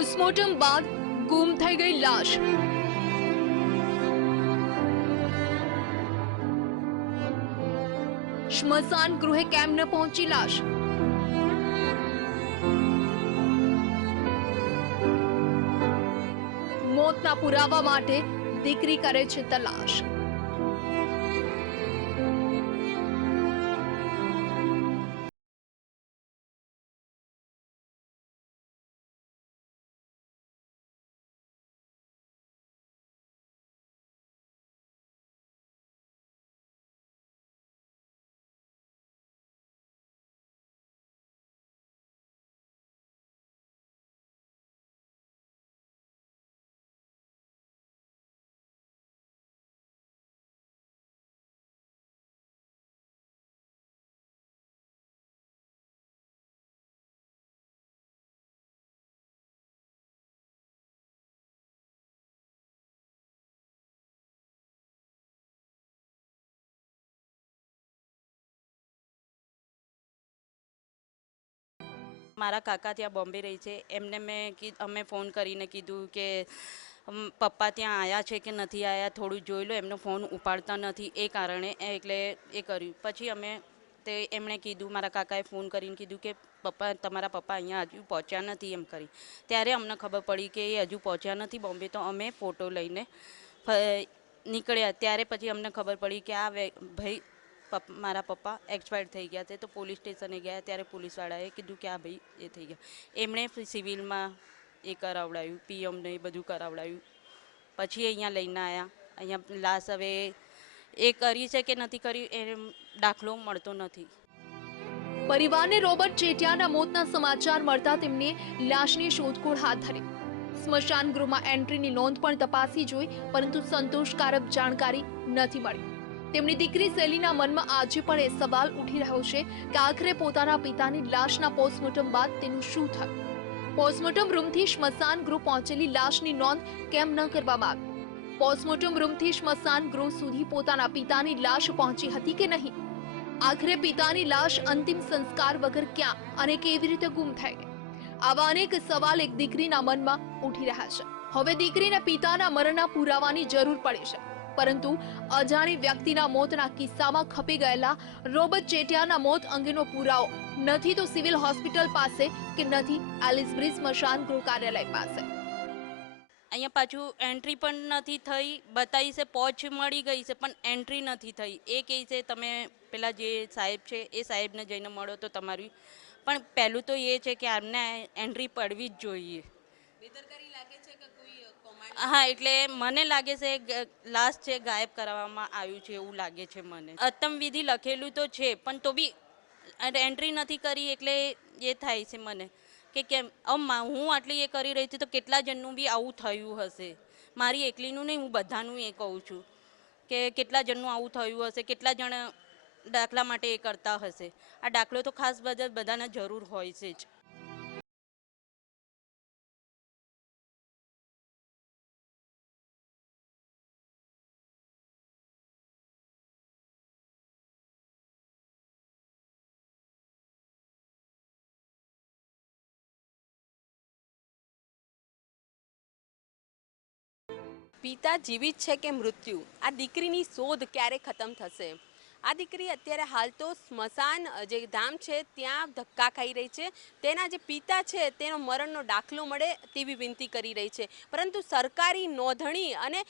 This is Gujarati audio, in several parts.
પોસ્ટમોર્ટમ બાદ ગુમ થઈ ગઈ લાશ સ્મશાન ગૃહે કેમ ન પહોંચી લાશ મોતના પુરાવા માટે દીકરી કરે છે તલાશ મારા કાકા ત્યાં બોમ્બે રહી છે. એમને મેં અમે ફોન કરીને કીધું કે પપ્પા ત્યાં આવ્યા છે કે નથી આવ્યા થોડું જોઈ લો, એમનો ફોન ઉપાડતા નથી. એ કારણે એટલે એ કર્યું. પછી અમે તે એમણે કીધું, મારા કાકાએ ફોન કરીને કીધું કે, પપ્પા, તમારા પપ્પા અહીંયા હજુ પહોંચ્યા નથી, એમ કરી. ત્યારે અમને ખબર પડી કે એ હજુ પહોંચ્યા નથી બોમ્બે, તો અમે ફોટો લઈને નીકળ્યા. ત્યારે પછી અમને ખબર પડી કે આ ભાઈ મારા પપ્પા એક્સપાયર્ડ થઈ ગયા છે, તો પોલીસ સ્ટેશને ગયા, ત્યારે પોલીસવાળાએ કીધું કે આ ભાઈ એ થઈ ગયા. એમણે સિવિલમાં એ કરાવડાવ્યું પીએમને એ બધું કરાવડાવ્યું પછી અહીંયા લઈને આવ્યા અહીંયા લાશ હવે એ કરી છે કે નથી કર્યું એ દાખલો મળતો નથી. પરિવારને રોબર્ટ ચેટિયાના મોતના સમાચાર મળતા તેમને લાશની શોધખોળ હાથ ધરી. સ્મશાન ગૃહમાં એન્ટ્રીની નોંધ પણ તપાસી જોઈ, પરંતુ સંતોષકારક જાણકારી નથી મળી. તેમની દીકરી શૈલીના મનમાં આજે પણ એ સવાલ ઉઠી રહ્યો છે કે આખરે પોતાના પિતાની લાશના પોસ્ટમોર્ટમ બાદ તેનું શું થયું? પોસ્ટમોર્ટમ રૂમથી સ્મશાન ગૃહ પહોંચેલી લાશની નોંધ કેમ ન કરવામાં આવી? પોસ્ટમોર્ટમ રૂમથી સ્મશાન ગૃહ સુધી પોતાના પિતાની લાશ પહોંચી હતી કે નહીં? આખરે પિતાની લાશ અંતિમ સંસ્કાર વગર ક્યાં અને કેવી રીતે ગુમ થઈ ગઈ? આવા અનેક સવાલ એક દીકરીના મનમાં ઉઠી રહ્યા છે. હવે દીકરીને પિતાના મરણના પુરાવાની જરૂર પડે છે. પરંતુ અજાણી વ્યક્તિના મોતના કિસ્સામાં ખપી ગયેલા રોબર્ટ ચેટિયાના મોત અંગેનો પુરાવો. નથી તો સિવિલ હોસ્પિટલ પાસે કે નથી એલિસ બ્રિજ સ્મશાન ગૃહ કાર્યાલય પાસે. અહીંયા પાછું એન્ટ્રી પણ નથી થઈ. બતાવી છે પોચ મળી ગઈ છે, પણ એન્ટ્રી નથી થઈ. એ કહે છે તમે પેલા જે સાહેબ છે, એ સાહેબને જઈને મળો તો તમારી. પણ પહેલું તો એ છે કે આમને એન્ટ્રી પડવી જ જોઈએ. હા, એટલે મને લાગે છે લાસ્ટ છે ગાયબ કરાવવામાં આવ્યું છે એવું લાગે છે મને. અત્તમ વિધિ લખેલું તો છે, પણ તો બી એન્ટ્રી નથી કરી એટલે એ થાય છે મને કે કેમ? અમ હું આટલી એ કરી રહી હતી તો કેટલા જણનું બી આવું થયું હશે? મારી એકલીનું નહીં, હું બધાનું એ કહું છું કે કેટલા જણનું આવું થયું હશે, કેટલા જણ દાખલા માટે એ કરતા હશે? આ દાખલો તો ખાસ બધા બધાને જરૂર હોય છે જ. પિતા જીવિત છે કે મૃત્યુ? આ દીકરીની શોધ ક્યારે ખતમ થશે? આ દીકરી અત્યારે હાલ તો સ્મશાન જે ધામ છે, ત્યાં ધક્કા ખાઈ રહી છે. તેના જે પિતા છે, તેનો મરણનો દાખલો મળે તેવી વિનંતી કરી રહી છે. પરંતુ સરકારી નોંધણી અને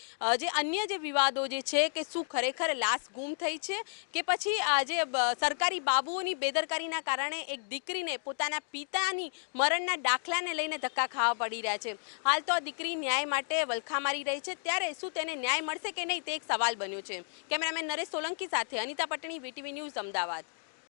જે અન્ય જે વિવાદો જે છે કે શું ખરેખર લાશ ગુમ થઈ છે કે પછી જે સરકારી બાબુઓની બેદરકારીના કારણે એક દીકરીને પોતાના પિતાની મરણના દાખલાને લઈને ધક્કા ખાવા પડી રહ્યા છે. હાલ તો આ દીકરી ન્યાય માટે વલખા મારી રહી છે. ત્યારે શું તેને ન્યાય મળશે કે નહીં તે એક સવાલ બન્યો છે. કેમેરામેન નરેશ સોલંકી સાથે અનિતા પટણી વીટીવી ન્યૂઝ અમદાવાદ.